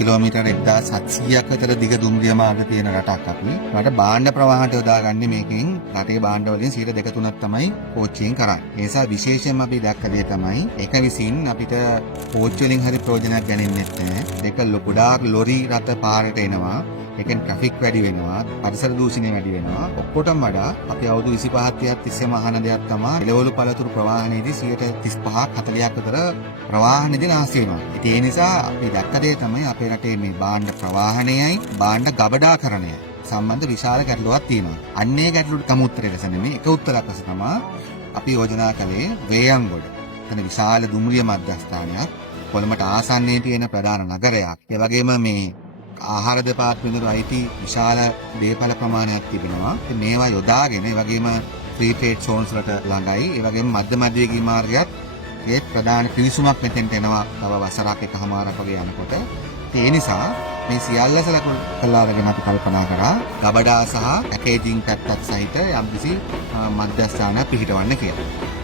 Kilometre 1700ක් විතර දිග දුම්රිය මාර්ග තියෙන රටක් අපි. රට භාණ්ඩ ප්‍රවාහයට යොදාගන්නේ මේකෙන් රටේ භාණ්ඩ වලින් 2-3ක් තමයි කෝච්චියෙන් කරන්නේ. ඒ නිසා විශේෂයෙන්ම අපි දැක්ක දේ තමයි එක විසින් අපිට කෝච්චි වලින් හරි ප්‍රයෝජනයක් ගන්නේ නැහැ. දෙක ගොඩාක් ලොරි රථ පාරට එනවා. ඒකෙන් ට්‍රැෆික් වැඩි වෙනවා, පරිසර දූෂණය වැඩි වෙනවා. ඔක්කොටම වඩා අපි අවුරුදු 25 30ක් තිස්සේම අහන දෙයක් තමයි එළවලු පළතුරු ප්‍රවාහනයේදී 35ක් 40ක් විතර ප්‍රවාහනයේදී නැස් වෙනවා. ඉතින් ඒ නිසා අපි දැක්ක දේ තමයි අපේ රටේ මේ භාණ්ඩ ප්‍රවාහනයයි භාණ්ඩ ගබඩාකරණයයි සම්බන්ධ විශාල ගැටලුවක් තියෙනවා. අන්නේ ගැටලුවට තම උත්තරය ලෙස නෙමෙයි එක උත්තරයක් ලෙස තමයි අපි යෝජනා කළේ වේයන්ගොඩ. එතන විශාල දුම්රිය මධ්‍යස්ථානයක්, කොළඹට ආසන්නයේ තියෙන ප්‍රධාන නගරයක්. ඒ වගේම මේ ආහාර දෙපාර්තමේන්තුවේ අයිති විශාල දේපල ප්‍රමාණයක් තිබෙනවා. ඉතින් මේවා යොදාගෙන ඒ වගේම ෆ්‍රී ට්‍රේඩ් සෝන්ස් වලට ළඟයි. ඒ වගේම මධ්‍යම වේගී මාර්ගයත් ඒ ප්‍රධාන පිවිසුමක් මෙතෙන්ට එනවා. තව වසරක් එකමාරක් වගේ යනකොට. ඒ නිසා මේ සියල්ල සලකුණු කළා අරගෙන අපි කල්පනා කරා ගබඩා සහ පැකේජිං පැත්තත් සහිත යම්කිසි මධ්‍යස්ථානයක් පිහිටවන්න කියලා.